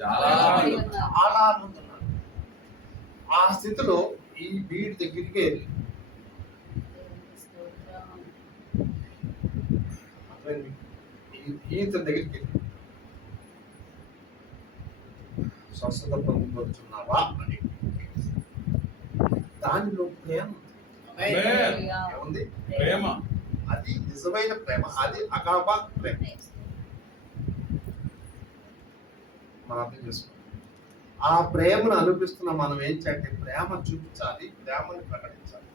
చాలా ఆ స్థితిలో ఈ వీడి దగ్గరికి వెళ్ళి అర్థమైంది? ఈ- ఈతని దగ్గరికి వెళ్ళి స్వస్థత పొందుకొచ్చున్నావా అని దానిలో ప్రేమ. ఏముంది? ప్రేమ. అది నిజమైన ప్రేమ అది అగాప ప్రేమ. మనం అర్థం చేసుకోవాలి ఆ ప్రేమను అనిపిస్తున్న మనం ఏం చేయాలంటే ప్రేమ చూపించాలి ప్రేమను ప్రకటించాలి.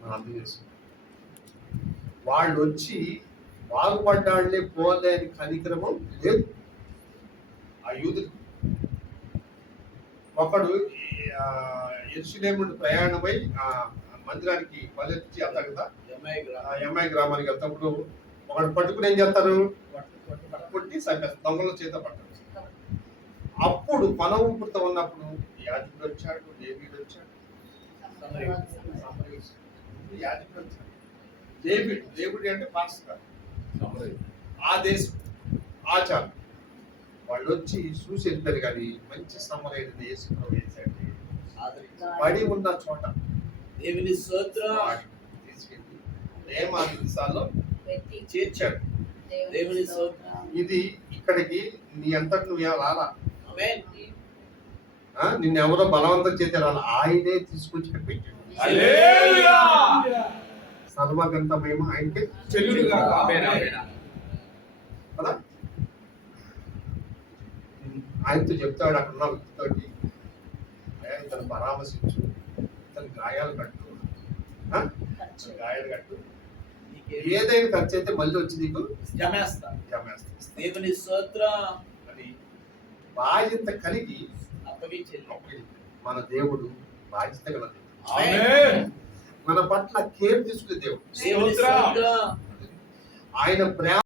మనం అర్థం చేసుకోవాలి వాళ్ళు వచ్చి బాగుపడ్డాళ్ళే పోలేని కనికరము లేదు. ఆ యూదులు. ఒకడు ఎరుసలేము నుండి ప్రయాణమై ఆ మందిరానికి బలెత్తి వెళ్తాడు కదా? ఆ ఎంఐ గ్రామానికి వెళ్తాప్పుడు ఒకడు పట్టుకుని ఏం చేస్తారు? కొట్టి దొంగల చేత పట్టారు. అప్పుడు పన ఊపిరితో ఉన్నప్పుడు యాజకుడు వచ్చాడు డేవిడ్ వచ్చాడు. యాజకుడు వచ్చాడు. డేవిడ్ డేవిడ్ అంటే పాస్టర్. ఆ దేశం ఆచారం వాళ్ళు వచ్చి చూసి వెళ్ళిపోయారు కానీ మంచి సమరైన దేశంలో వేసాడు పడి ఉన్న చోట. దేవుని తీసుకెళ్ళి ప్రేమ దిశాల్లో చేర్చాడు. దేవుని స్తోత్రం. ఇది ఇక్కడికి నీ అంతటి నువ్వు రాలా? నిన్ను ఎవరో బలవంతం చేతే రాలా ఆయనే తీసుకొచ్చి ఇక్కడ పెట్టాడు హల్లెలూయా సర్వగంత మేము ఆయనకే కదా? ఆయనతో చెప్తాడు అక్కడ ఉన్న వ్యక్తితోటి "అయ్యా, ఇతను పరామర్శించు ఇతను గాయాలు కట్టు. గాయాలు కట్టు. ఏదైనా ఖర్చు అయితే మళ్ళీ వచ్చి నీకు జమేస్తా. జమేస్తాను దేవుని స్తోత్రం. అని బాధ్యత కలిగి అప్పగించింది. మన దేవుడు బాధ్యత గల మన పట్ల కేర్ తీసుకునే దేవుడు. ఆయన ప్రేమ